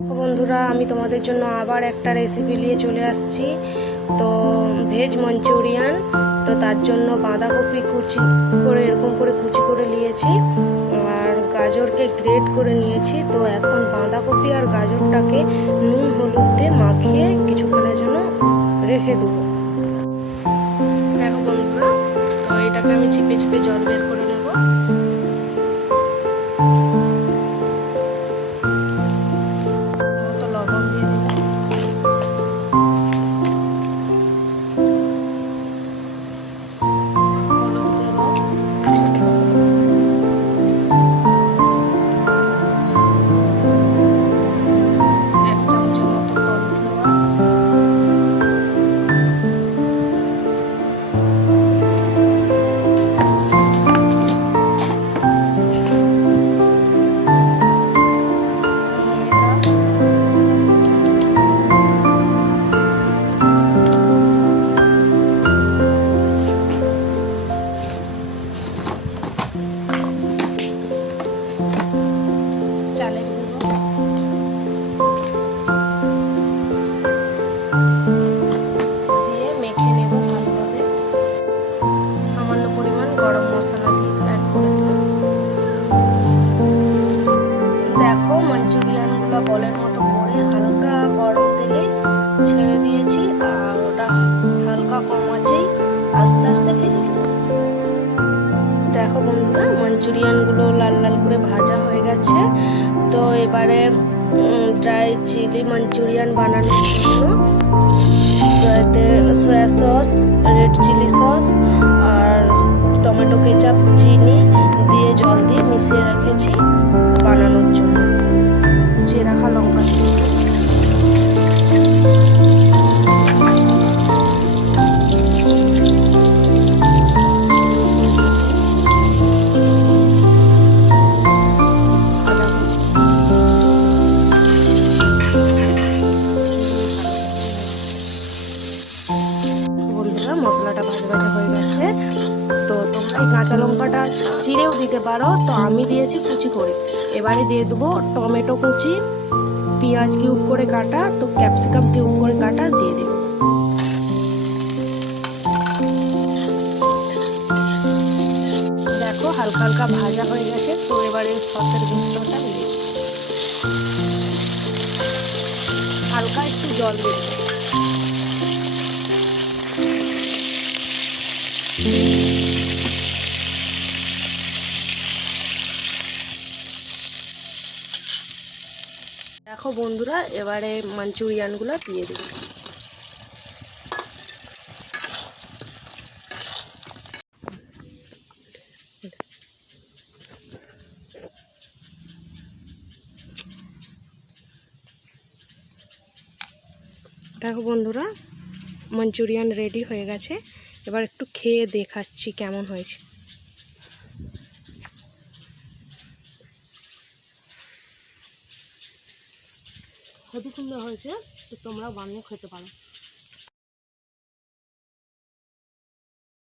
বন্ধুরা, আমি তোমাদের জন্য আবার একটা রেসিপি নিয়ে চলে আসছি। তো ভেজ মাঞ্চুরিয়ান। তো তার জন্য বাঁধাকপি কুচি করে এরকম করে কুচি করে নিয়েছি, আর গাজরকে গ্রেট করে নিয়েছি। তো এখন বাঁধাকপি আর গাজরটাকে নুন হলুদ দিয়ে মাখিয়ে কিছুক্ষণের জন্য রেখে দেবো। দেখো বন্ধুরা, তো এটাকে আমি চিপে চিপে জল বের করে নেব। লবণ দিয়ে দেব, হলুদ গুঁড়ো, এক চামচের মতো চালের গুঁড়ো, দিয়ে মেখে নেব ভালোভাবে। সামান্য পরিমাণ গরম মশলা দিয়ে অ্যাড করে দিলাম। দেখো, মাঞ্চুরিয়ানগুলো বলের মতো করে হালকা গরম তেলে ছেড়ে দিয়েছি, আর ওটা হালকা কম আঁচেই আস্তে আস্তে ভেজে নেব। দেখো বন্ধুরা, মাঞ্চুরিয়ানগুলো লাল লাল করে ভাজা হয়ে গেছে। তো এবারে ড্রাই চিলি মাঞ্চুরিয়ান বানানোর জন্য এতে soya sauce, red chilli sauce আর টমেটো কেচাপ, চিনি দিয়ে জল দিয়ে মিশিয়ে রেখেছি বানানোর জন্য। কুচিয়ে রাখা লঙ্কা মশলাটা ভাজা ভাজা হয়ে গেছে। তো তোমরা এই কাঁচা লঙ্কাটা চিড়েও দিতে পারো, তো আমি দিয়েছি কুচি করে। এবারে দিয়ে দেবো টমেটো কুচি, পেঁয়াজ কিউব করে কাটা, তো ক্যাপসিকাম কিউব করে কাটা দিয়ে দেবো। দেখো, হালকা হালকা ভাজা হয়ে গেছে। তো এবারে সসের মিশ্রণটা দিয়ে হালকা একটু জল দিয়ে দেবো। দেখো বন্ধুরা, এবারে মাঞ্চুরিয়ানগুলো দিয়ে দেব। দেখো বন্ধুরা, মাঞ্চুরিয়ান রেডি হয়ে গেছে। এবার একটু খেয়ে দেখাচ্ছি কেমন হয়েছে। হেবি সুন্দর হয়েছে, তো তোমরা বানিয়ে খেতে পারো।